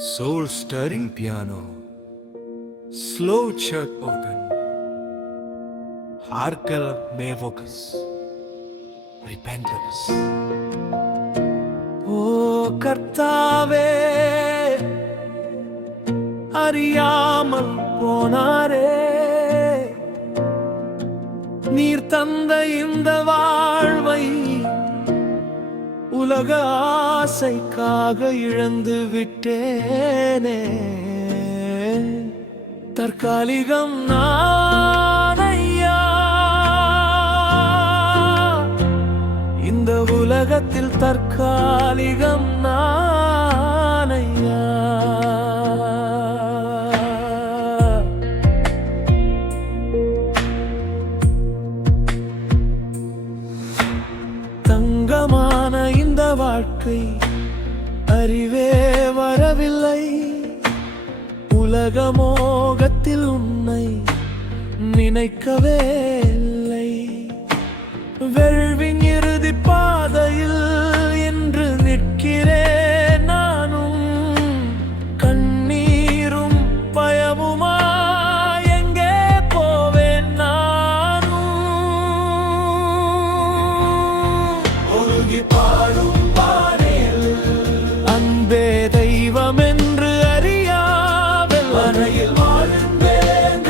soul-stirring piano, slow church organ, harker mevocus, repentance. ஓ கர்த்தாவே, அறியாமல் போனாரே, நீர் தந்த இந்த வாழ்வை உலக ஆசைக்காக இழந்து விட்டேனே. தற்காலிகம் நானையா, இந்த உலகத்தில் தற்காலிகம் நானையா. தங்கமான இந்த வாழ்க்கை அறிவே வரவில்லை, உலக மோகத்தில் உன்னை நினைக்கவே இல்லை. வெள்வின் இறுதி பாதையில் என்று நிற்கிறேன் நானும், கண்ணீரும் பயமுமா எங்கே போவேன் நானும். ஒழுங்கி பாடும் பாறையில் அன்பே தெய்வம் என்று அறியாமல் அறையில் வாழ்ந்தேன்.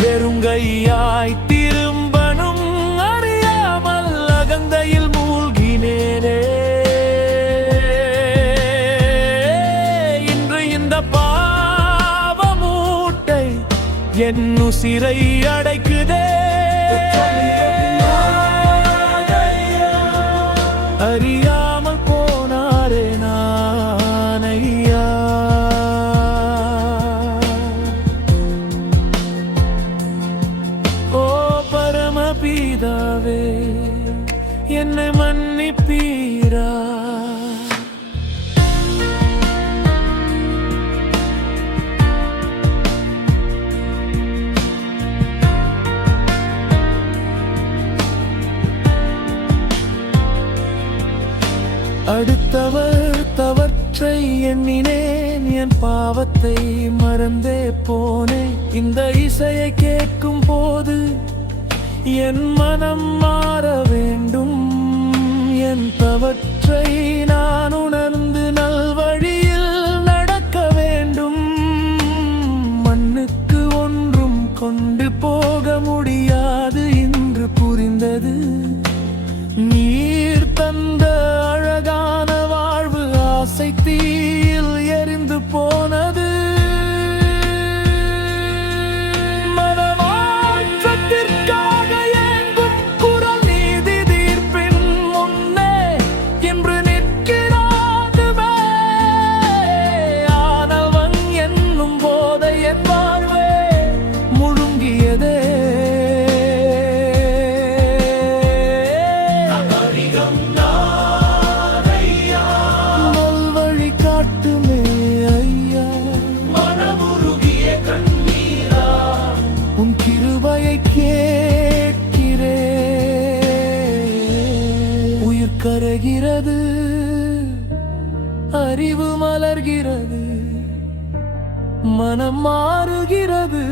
வெறுங்கையாய் திரும்பனும் அறியாமல் அகந்தையில் மூழ்கினேனே. இன்று இந்த பாவமூட்டை என் உசிரை அடைக்குதே. அறியாமல் போனாரே நானையா. ஓ பரமபிதாவே, என்னை மன்னிப்பீரா. அடுத்தவர் தவற்றை எண்ணினேன், என் பாவத்தை மறந்தே போனேன். இந்த இசையை கேட்கும் போது என் மனம் மாற வேண்டும். என் தவற்றை நான் உணர்ந்து நல்வழியில் நடக்க வேண்டும். மண்ணுக்கு ஒன்றும் கொண்டு போக முடியாது என்று புரிந்தது. நீர் தந்த அழகான வாழ்வு ஆசை தீயில் எரிந்து போனது. மனமாற்றத்திற்காக ஏங்கும் குரல் நீதி தீர்ப்பின் முன்னே என்று நிற்கிறாதுமே. ஆனவன் என்னும் போதை என் வாழ்வே முழுங்கியதே. உன் கிருபையை கேட்கிறே. உயிர் கரைகிறது, அறிவு மலர்கிறது, மனம் மாறுகிறது,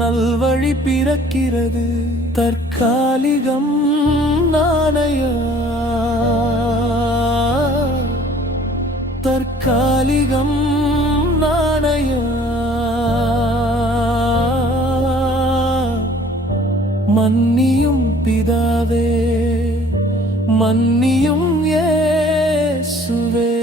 நல்வழி பிறக்கிறது. தற்காலிகம் நானையா, தற்காலிகம் நானையா. மன்னியும் பிதாவே, மன்னியும் இயேசுவே.